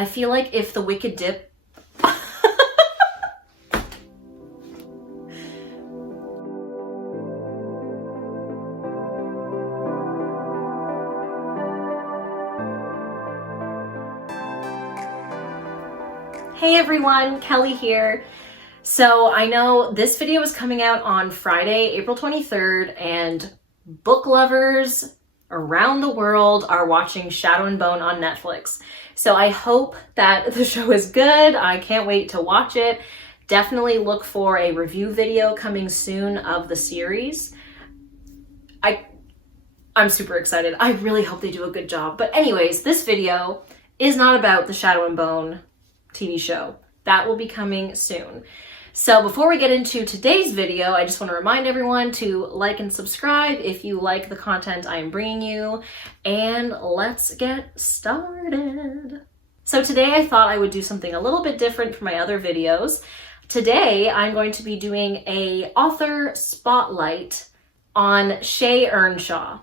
I feel like if the Wicked Dip... Hey everyone, Kelly here. So I know this video is coming out on Friday, April 23rd, and book lovers around the world are watching Shadow and Bone on Netflix. So I hope that the show is good. I can't wait to watch it. Definitely look for a review video coming soon of the series. I'm super excited. I really hope they do a good job. But anyways, this video is not about the Shadow and Bone TV show. That will be coming soon. So before we get into today's video, I just want to remind everyone to like and subscribe if you like the content I am bringing you, and let's get started. So today I thought I would do something a little bit different from my other videos. Today I'm going to be doing a author spotlight on Shae Ernshaw.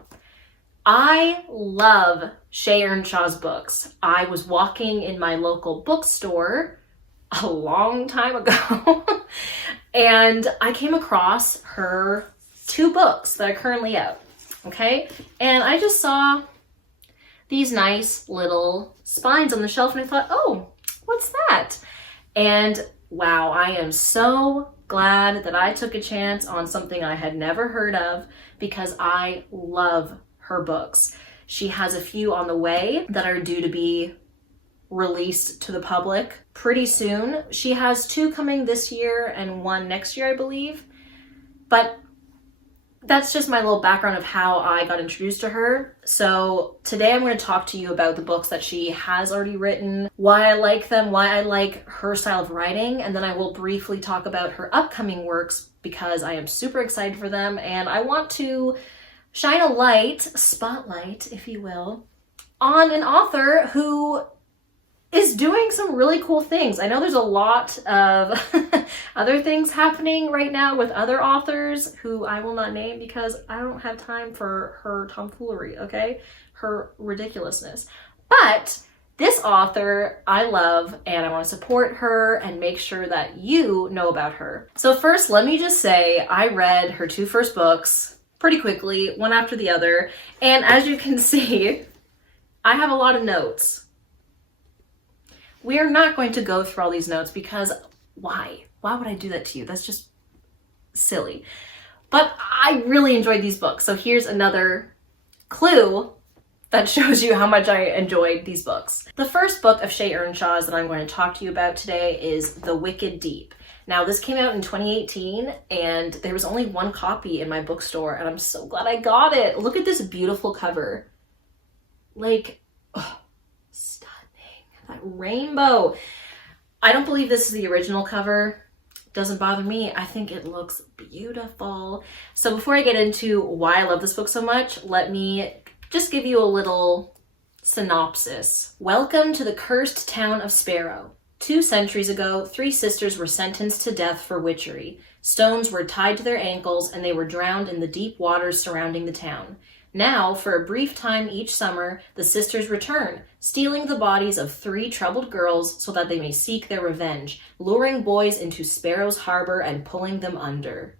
I love Shae Ernshaw's books. I was walking in my local bookstore a long time ago and I came across her two books that are currently out, okay? And I just saw these nice little spines on the shelf and I thought, oh, what's that? And wow, I am so glad that I took a chance on something I had never heard of because I love her books. She has a few on the way that are due to be released to the public pretty soon. She has two coming this year and one next year, I believe. But that's just my little background of how I got introduced to her. So today I'm going to talk to you about the books that she has already written, why I like them, why I like her style of writing, and then I will briefly talk about her upcoming works because I am super excited for them and I want to shine a light, spotlight, if you will, on an author who is doing some really cool things. I know there's a lot of other things happening right now with other authors who I will not name because I don't have time for her tomfoolery, okay? Her ridiculousness. But this author I love and I want to support her and make sure that you know about her. So first, let me just say I read her two first books pretty quickly, one after the other. And as you can see, I have a lot of notes. We are not going to go through all these notes because why? Why would I do that to you? That's just silly. But I really enjoyed these books. So here's another clue that shows you how much I enjoyed these books. The first book of Shae Ernshaw's that I'm going to talk to you about today is The Wicked Deep. Now this came out in 2018 and there was only one copy in my bookstore and I'm so glad I got it. Look at this beautiful cover. Like, oh, stunning. That rainbow. I don't believe this is the original cover. Doesn't bother me. I think it looks beautiful. So before I get into why I love this book so much, let me just give you a little synopsis. Welcome to the cursed town of Sparrow. 2 centuries ago, 3 sisters were sentenced to death for witchery. Stones were tied to their ankles and they were drowned in the deep waters surrounding the town. Now, for a brief time each summer, the sisters return, stealing the bodies of 3 troubled girls so that they may seek their revenge, luring boys into Sparrow's harbor and pulling them under.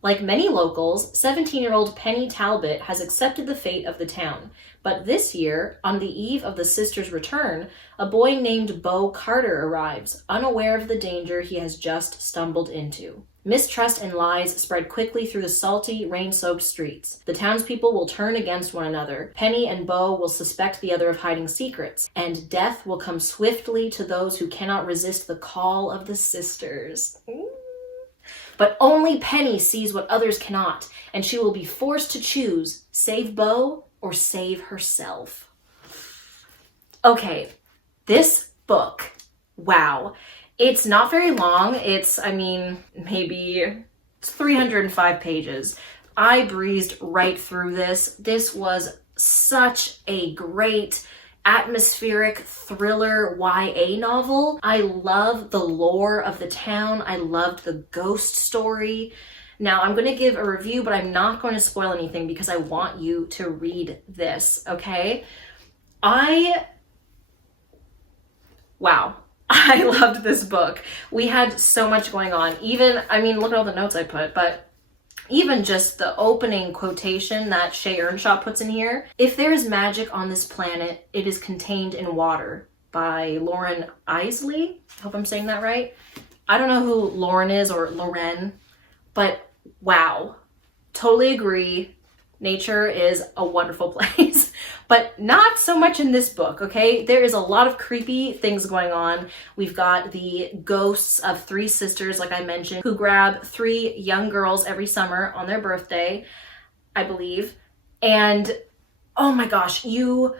Like many locals, 17-year-old Penny Talbot has accepted the fate of the town. But this year, on the eve of the sisters' return, a boy named Beau Carter arrives, unaware of the danger he has just stumbled into. Mistrust and lies spread quickly through the salty, rain-soaked streets. The townspeople will turn against one another. Penny and Beau will suspect the other of hiding secrets, and death will come swiftly to those who cannot resist the call of the sisters. But only Penny sees what others cannot, and she will be forced to choose, save Beau or save herself. Okay, this book, wow. It's not very long. It's, maybe 305 pages. I breezed right through this. This was such a great atmospheric thriller YA novel. I love the lore of the town. I loved the ghost story. Now I'm going to give a review, but I'm not going to spoil anything because I want you to read this, okay? I wow. I loved this book. We had so much going on. Even, I mean, look at all the notes I put, but even just the opening quotation that Shae Ernshaw puts in here. If there is magic on this planet, it is contained in water, by Lauren Isley. I hope I'm saying that right. I don't know who Lauren is, or Loren, but wow. Totally agree. Nature is a wonderful place, but not so much in this book, okay? There is a lot of creepy things going on. We've got the ghosts of three sisters, like I mentioned, who grab three young girls every summer on their birthday, I believe. And oh my gosh, you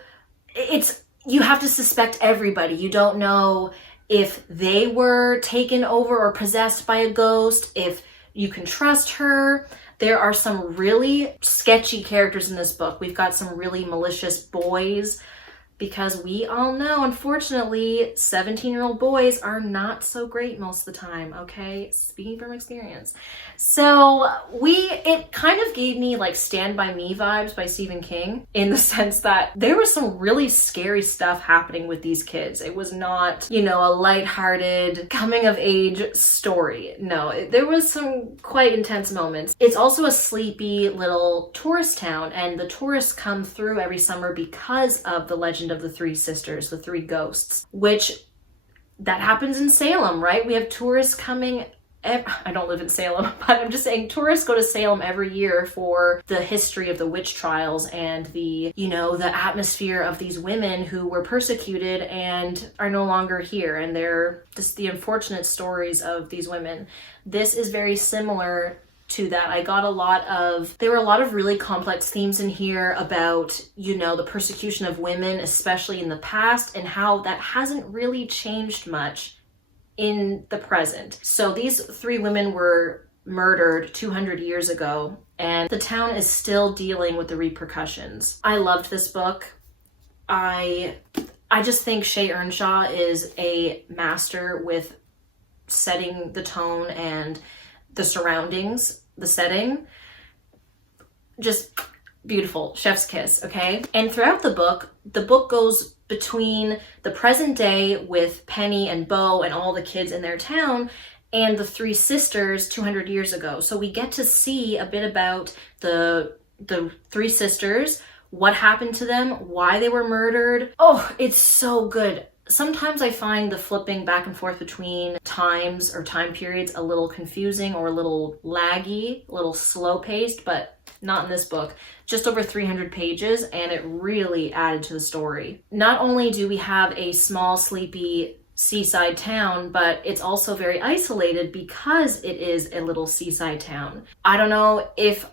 have to suspect everybody. You don't know if they were taken over or possessed by a ghost, if you can trust her. There are some really sketchy characters in this book. We've got some really malicious boys, because we all know, unfortunately, 17-year-old boys are not so great most of the time, okay? Speaking from experience. So it kind of gave me like Stand By Me vibes by Stephen King, in the sense that there was some really scary stuff happening with these kids. It was not, a lighthearted coming of age story. No, there was some quite intense moments. It's also a sleepy little tourist town, and the tourists come through every summer because of the legend of the three sisters, the three ghosts, which that happens in Salem, right? We have tourists coming. I don't live in Salem, but I'm just saying tourists go to Salem every year for the history of the witch trials and the atmosphere of these women who were persecuted and are no longer here. And they're just the unfortunate stories of these women. This is very similar to that. There were a lot of really complex themes in here about, the persecution of women, especially in the past, and how that hasn't really changed much in the present. So these three women were murdered 200 years ago, and the town is still dealing with the repercussions. I loved this book. I just think Shae Ernshaw is a master with setting the tone and the surroundings, the setting. Just beautiful. Chef's kiss, okay? And throughout the book goes between the present day with Penny and Bo and all the kids in their town and the three sisters 200 years ago. So we get to see a bit about the three sisters, what happened to them, why they were murdered. Oh, it's so good. Sometimes I find the flipping back and forth between times or time periods a little confusing or a little laggy, a little slow-paced, but not in this book. Just over 300 pages, and it really added to the story. Not only do we have a small, sleepy seaside town, but it's also very isolated because it is a little seaside town. I don't know if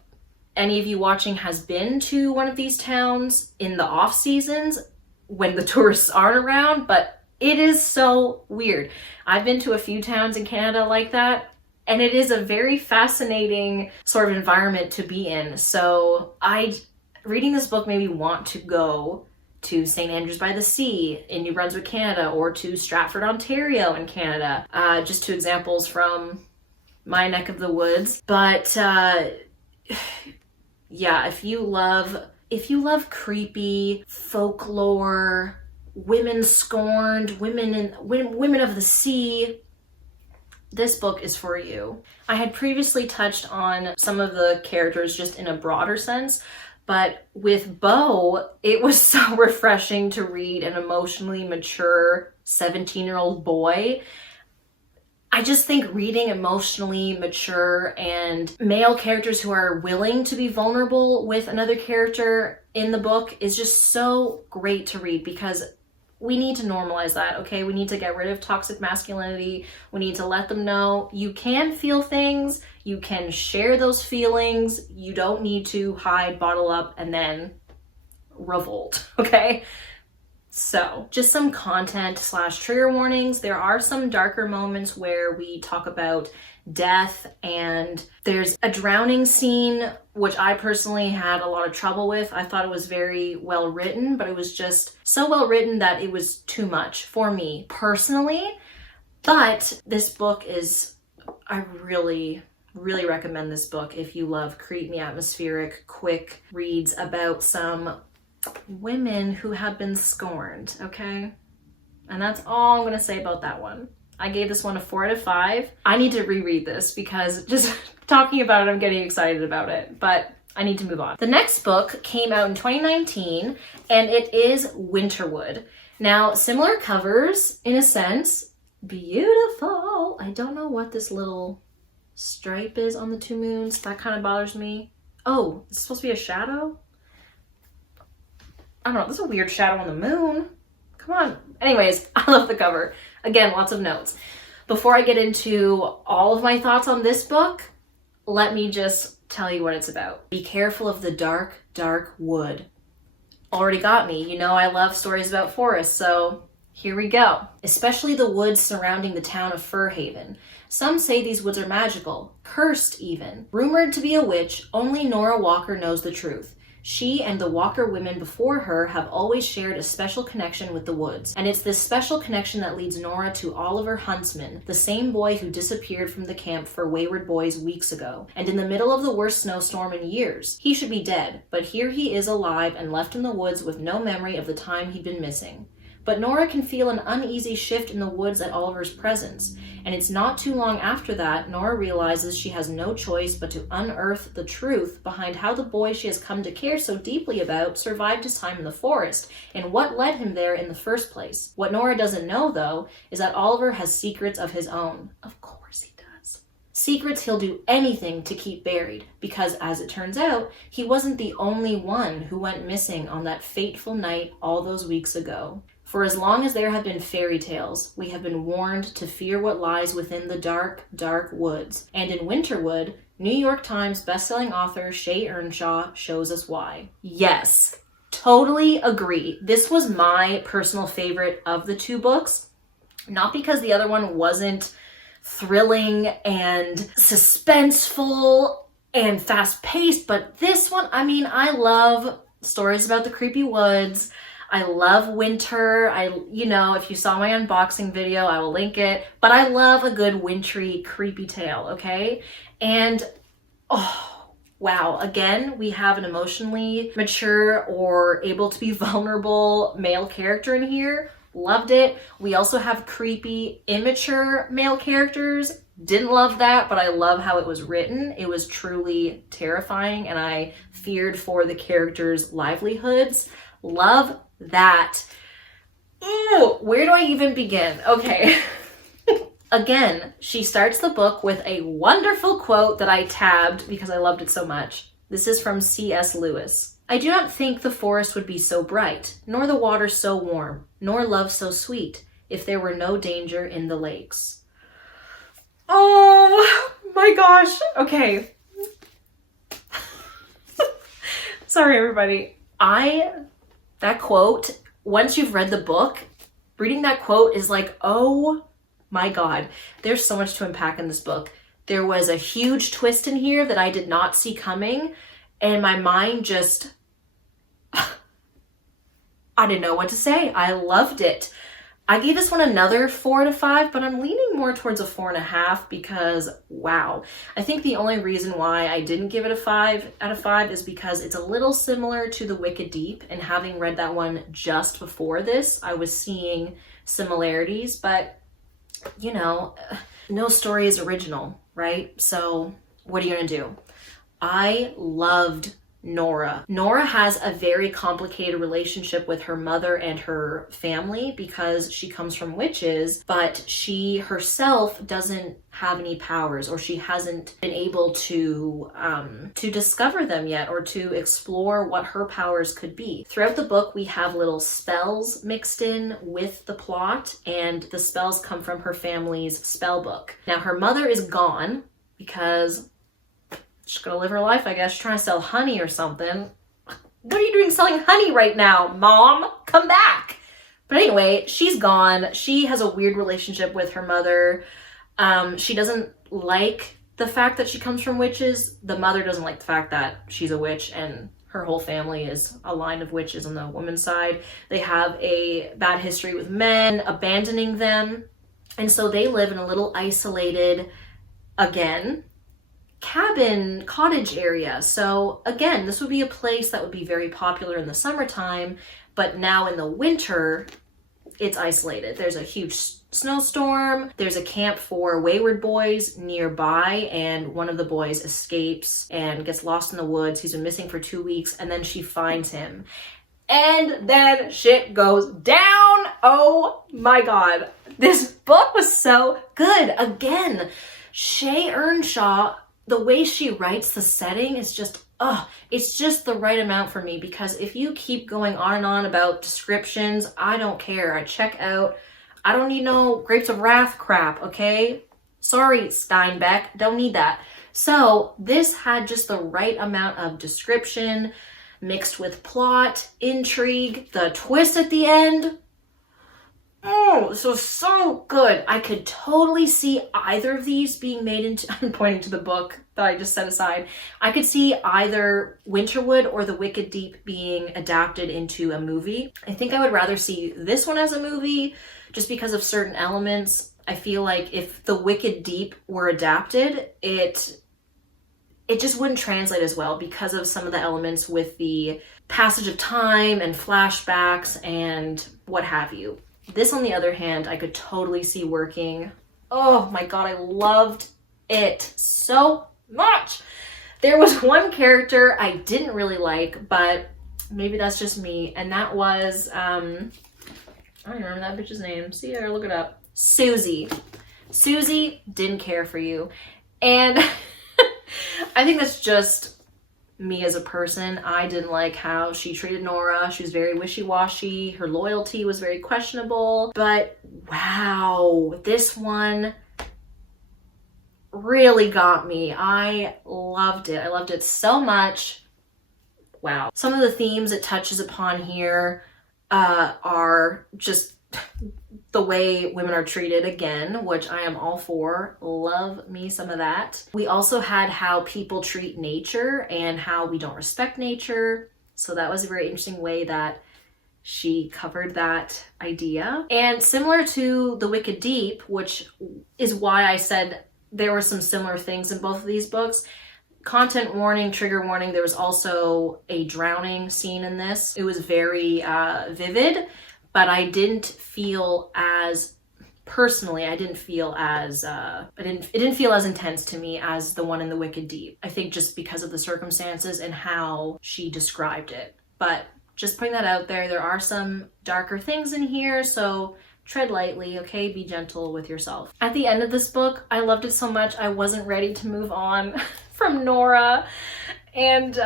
any of you watching has been to one of these towns in the off seasons when the tourists aren't around, but it is so weird. I've been to a few towns in Canada like that, and it is a very fascinating sort of environment to be in. So reading this book made me want to go to St. Andrews by the Sea in New Brunswick, Canada, or to Stratford, Ontario in Canada. Just two examples from my neck of the woods. But yeah, if you love creepy folklore, women scorned, women of the sea, this book is for you. I had previously touched on some of the characters just in a broader sense, but with Bo, it was so refreshing to read an emotionally mature 17-year-old boy. I just think reading emotionally mature and male characters who are willing to be vulnerable with another character in the book is just so great to read, because we need to normalize that, okay? We need to get rid of toxic masculinity. We need to let them know you can feel things, you can share those feelings, you don't need to hide, bottle up, and then revolt, okay? So, just some content / trigger warnings. There are some darker moments where we talk about death, and there's a drowning scene, which I personally had a lot of trouble with. I thought it was very well written, but it was just so well written that it was too much for me personally. But this book I really recommend this book if you love creepy, atmospheric, quick reads about some women who have been scorned, okay? And that's all I'm gonna say about that one. I gave this one a 4 out of 5. I need to reread this because just talking about it, I'm getting excited about it, but I need to move on. The next book came out in 2019 and it is Winterwood. Now, similar covers in a sense, beautiful. I don't know what this little stripe is on the two moons. That kind of bothers me. Oh, it's supposed to be a shadow? I don't know, there's a weird shadow on the moon. Come on. Anyways, I love the cover. Again, lots of notes. Before I get into all of my thoughts on this book, let me just tell you what it's about. Be careful of the dark, dark wood. Already got me. You know I love stories about forests, so here we go. Especially the woods surrounding the town of Furhaven. Some say these woods are magical, cursed even. Rumored to be a witch, only Nora Walker knows the truth. She and the Walker women before her have always shared a special connection with the woods, and it's this special connection that leads Nora to Oliver Huntsman, the same boy who disappeared from the camp for wayward boys weeks ago, and in the middle of the worst snowstorm in years. He should be dead, but here he is alive and left in the woods with no memory of the time he'd been missing. But Nora can feel an uneasy shift in the woods at Oliver's presence, and it's not too long after that Nora realizes she has no choice but to unearth the truth behind how the boy she has come to care so deeply about survived his time in the forest, and what led him there in the first place. What Nora doesn't know, though, is that Oliver has secrets of his own. Of course he does. Secrets he'll do anything to keep buried, because as it turns out, he wasn't the only one who went missing on that fateful night all those weeks ago. For as long as there have been fairy tales, we have been warned to fear what lies within the dark, dark woods. And in Winterwood, New York Times bestselling author Shae Ernshaw shows us why. Yes, totally agree. This was my personal favorite of the two books. Not because the other one wasn't thrilling and suspenseful and fast-paced, but this one, I mean, I love stories about the creepy woods. I love winter. If you saw my unboxing video, I will link it. But I love a good wintry, creepy tale, okay? And, oh, wow. Again, we have an emotionally mature or able to be vulnerable male character in here. Loved it. We also have creepy, immature male characters. Didn't love that, but I love how it was written. It was truly terrifying, and I feared for the characters' livelihoods. Love that. Ew, where do I even begin? Okay. Again, she starts the book with a wonderful quote that I tabbed because I loved it so much. This is from C.S. Lewis. I do not think the forest would be so bright, nor the water so warm, nor love so sweet, if there were no danger in the lakes. Oh my gosh. Okay. Sorry, everybody. That quote, once you've read the book, reading that quote is like, oh my God, there's so much to unpack in this book. There was a huge twist in here that I did not see coming, and my mind just, I didn't know what to say. I loved it. I gave this one another 4 out of 5, but I'm leaning more towards a 4.5 because, wow. I think the only reason why I didn't give it a 5 out of 5 is because it's a little similar to The Wicked Deep, and having read that one just before this, I was seeing similarities, but, no story is original, right? So what are you gonna do? I loved Nora. Nora has a very complicated relationship with her mother and her family because she comes from witches, but she herself doesn't have any powers, or she hasn't been able to discover them yet, or to explore what her powers could be. Throughout the book, we have little spells mixed in with the plot, and the spells come from her family's spell book. Now, her mother is gone because she's gonna live her life, I guess. She's trying to sell honey or something. What are you doing selling honey right now, Mom? Come back. But anyway, she's gone. She has a weird relationship with her mother. She doesn't like the fact that she comes from witches. The mother doesn't like the fact that she's a witch, and her whole family is a line of witches on the woman's side. They have a bad history with men abandoning them. And so they live in a little isolated, again, cottage area. So again, this would be a place that would be very popular in the summertime, but now in the winter, it's isolated. There's a huge snowstorm. There's a camp for wayward boys nearby, and one of the boys escapes and gets lost in the woods. He's been missing for 2 weeks, and then she finds him. And then shit goes down. Oh my God. This book was so good. Again, Shae Ernshaw, the way she writes the setting is just, it's just the right amount for me, because if you keep going on and on about descriptions, I don't care. I check out. I don't need no Grapes of Wrath crap, okay? Sorry, Steinbeck, don't need that. So this had just the right amount of description mixed with plot, intrigue, the twist at the end. Oh, this was so good. I could totally see either of these being made into, I'm pointing to the book that I just set aside. I could see either Winterwood or The Wicked Deep being adapted into a movie. I think I would rather see this one as a movie just because of certain elements. I feel like if The Wicked Deep were adapted, it just wouldn't translate as well because of some of the elements with the passage of time and flashbacks and what have you. This, on the other hand, I could totally see working. Oh my God, I loved it so much. There was one character I didn't really like, but maybe that's just me, and that was, I don't remember that bitch's name. See, I gotta look it up. Susie. Susie, didn't care for you. And I think that's just me as a person. I didn't like how she treated Nora. She was very wishy-washy. Her loyalty was very questionable. But wow, this one really got me. I loved it. I loved it so much. Wow. Some of the themes it touches upon here are just the way women are treated again, which I am all for. Love me some of that. We also had how people treat nature and how we don't respect nature. So that was a very interesting way that she covered that idea. And similar to The Wicked Deep, which is why I said there were some similar things in both of these books. Content warning, trigger warning, there was also a drowning scene in this. It was very vivid, but I didn't feel as, personally, I didn't feel as, it didn't feel as intense to me as the one in The Wicked Deep. I think just because of the circumstances and how she described it. But just putting that out there are some darker things in here, so tread lightly, okay? Be gentle with yourself. At the end of this book, I loved it so much, I wasn't ready to move on from Nora. And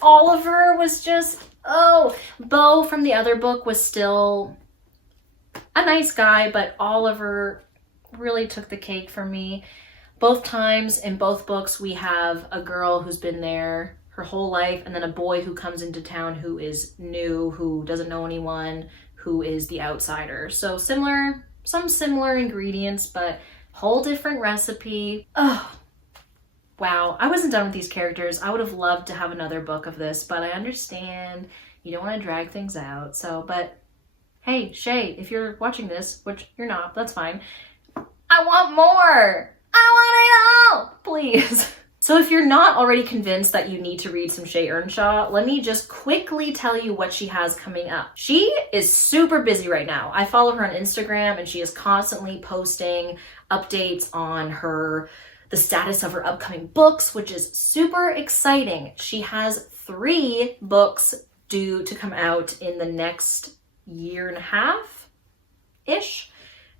Oliver was just, Beau from the other book was still a nice guy, but Oliver really took the cake for me. Both times in both books, we have a girl who's been there her whole life, and then a boy who comes into town who is new, who doesn't know anyone, who is the outsider. So some similar ingredients, but whole different recipe. Oh, wow. I wasn't done with these characters. I would have loved to have another book of this, but I understand you don't want to drag things out. So, but hey, Shae, if you're watching this, which you're not, that's fine. I want more. I want it all, please. So if you're not already convinced that you need to read some Shae Ernshaw, let me just quickly tell you what she has coming up. She is super busy right now. I follow her on Instagram, and she is constantly posting updates on the status of her upcoming books, which is super exciting. She has 3 books due to come out in the next year and a half-ish.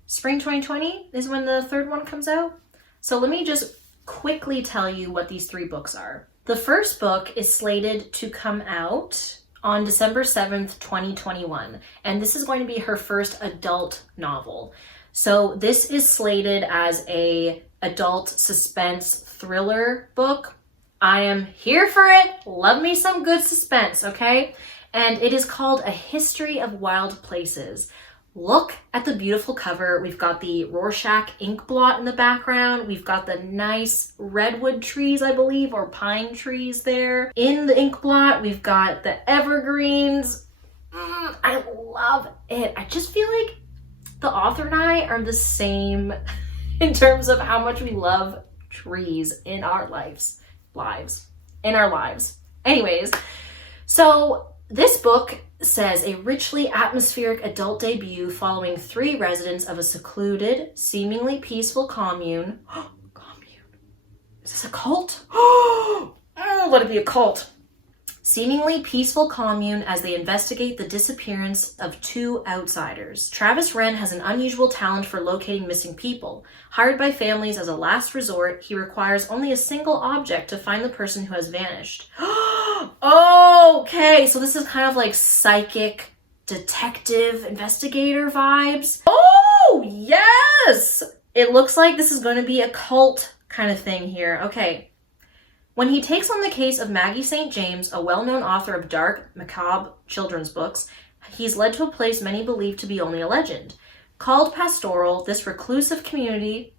Spring 2020 is when the 3rd one comes out. So let me just quickly tell you what these 3 books are. The first book is slated to come out on December 7th, 2021, and this is going to be her first adult novel. So this is slated as a adult suspense thriller book. I am here for it. Love me some good suspense, okay? And it is called A History of Wild Places. Look at the beautiful cover. We've got the Rorschach ink blot in the background. We've got the nice redwood trees, I believe, or pine trees there. In the ink blot, we've got the evergreens. I love it. I just feel like the author and I are the same in terms of how much we love trees in our lives. Anyways, so This book says a richly atmospheric adult debut following 3 residents of a secluded, seemingly peaceful commune. Commune? Is this a cult? Oh, let it be a cult. Seemingly peaceful commune as they investigate the disappearance of 2 outsiders. Travis Wren has an unusual talent for locating missing people. Hired by families as a last resort, he requires only a single object to find the person who has vanished. Okay, so this is kind of like psychic detective investigator vibes. Oh, yes! It looks like this is going to be a cult kind of thing here. Okay. When he takes on the case of Maggie St. James, a well-known author of dark, macabre children's books, he's led to a place many believe to be only a legend. Called pastoral, this reclusive community,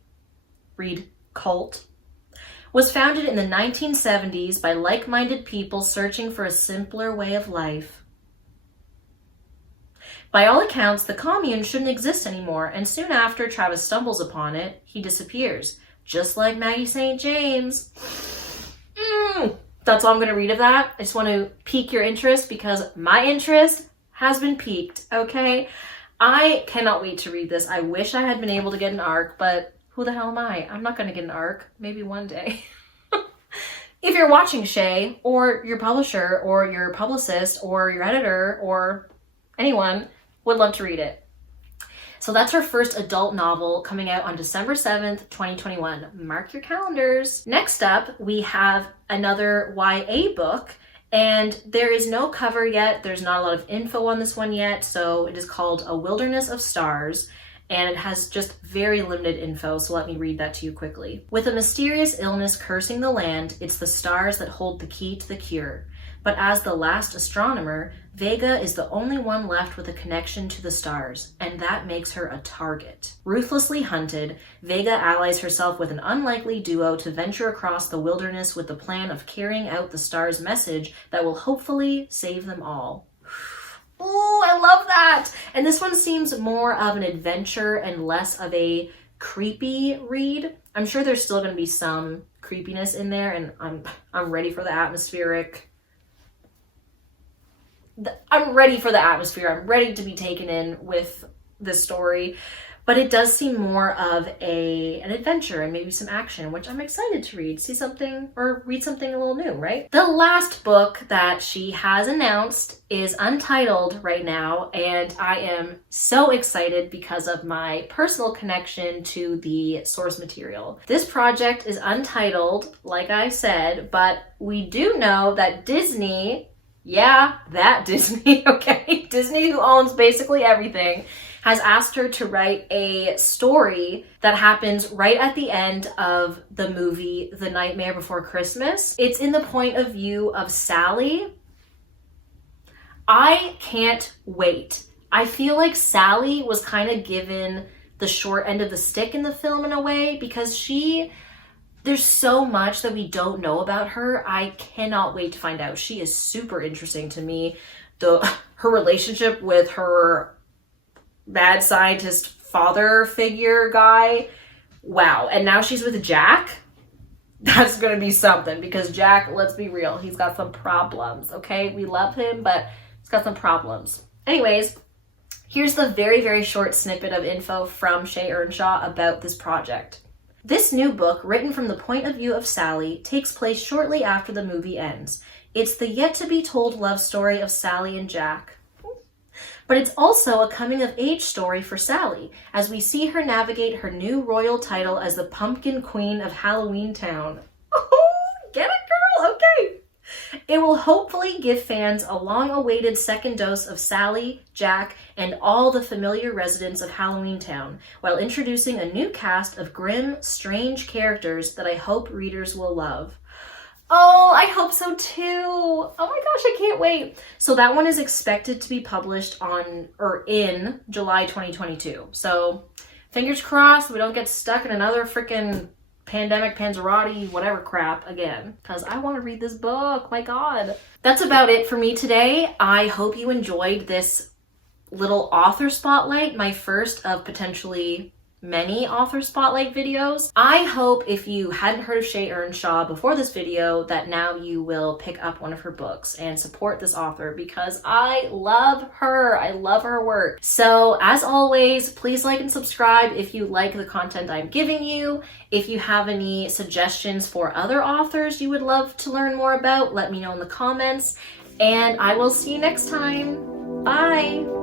read cult, was founded in the 1970s by like-minded people searching for a simpler way of life. By all accounts, the commune shouldn't exist anymore, and soon after Travis stumbles upon it, he disappears, just like Maggie St. James. That's all I'm going to read of that. I just want to pique your interest because my interest has been piqued, okay? I cannot wait to read this. I wish I had been able to get an ARC, but who the hell am I? I'm not going to get an ARC. Maybe one day. If you're watching Shae, or your publisher, or your publicist, or your editor, or anyone, would love to read it. So that's her first adult novel coming out on December 7th, 2021. Mark your calendars. Next up, we have another YA book, and there is no cover yet. There's not a lot of info on this one yet, so it is called A Wilderness of Stars, and it has just very limited info, so let me read that to you quickly. With a mysterious illness cursing the land, it's the stars that hold the key to the cure. But as the last astronomer, Vega is the only one left with a connection to the stars, and that makes her a target. Ruthlessly hunted, Vega allies herself with an unlikely duo to venture across the wilderness with the plan of carrying out the stars' message that will hopefully save them all. Oh, I love that! And this one seems more of an adventure and less of a creepy read. I'm sure there's still going to be some creepiness in there, and I'm ready for the atmospheric. I'm ready for the atmosphere. I'm ready to be taken in with this story, but it does seem more of an adventure and maybe some action, which I'm excited to read. See something or read something a little new, right? The last book that she has announced is Untitled right now, and I am so excited because of my personal connection to the source material. This project is untitled, like I said, but we do know that Disney, yeah, that Disney, okay, Disney, who owns basically everything, has asked her to write a story that happens right at the end of the movie The Nightmare Before Christmas. It's in the point of view of Sally. I can't wait. I feel like Sally was kind of given the short end of the stick in the film in a way, because there's so much that we don't know about her. I cannot wait to find out. She is super interesting to me. Her relationship with her mad scientist father figure guy. Wow. And now she's with Jack. That's going to be something, because Jack, let's be real, he's got some problems, okay? We love him, but he's got some problems. Anyways, here's the very, very short snippet of info from Shae Ernshaw about this project. This new book, written from the point of view of Sally, takes place shortly after the movie ends. It's the yet-to-be-told love story of Sally and Jack. But it's also a coming-of-age story for Sally, as we see her navigate her new royal title as the Pumpkin Queen of Halloween Town. Oh, get it, girl? Okay. It will hopefully give fans a long-awaited second dose of Sally, Jack, and all the familiar residents of Halloween Town, while introducing a new cast of grim, strange characters that I hope readers will love. Oh, I hope so too. Oh my gosh, I can't wait. So that one is expected to be published in July 2022. So fingers crossed we don't get stuck in another freaking pandemic, Panzerotti, whatever crap again, because I want to read this book. My God. That's about it for me today. I hope you enjoyed this little author spotlight, my first of potentially many author spotlight videos. I hope if you hadn't heard of Shae Ernshaw before this video that now you will pick up one of her books and support this author because I love her. I love her work. So as always, please like and subscribe if you like the content I'm giving you. If you have any suggestions for other authors you would love to learn more about, let me know in the comments, and I will see you next time. Bye!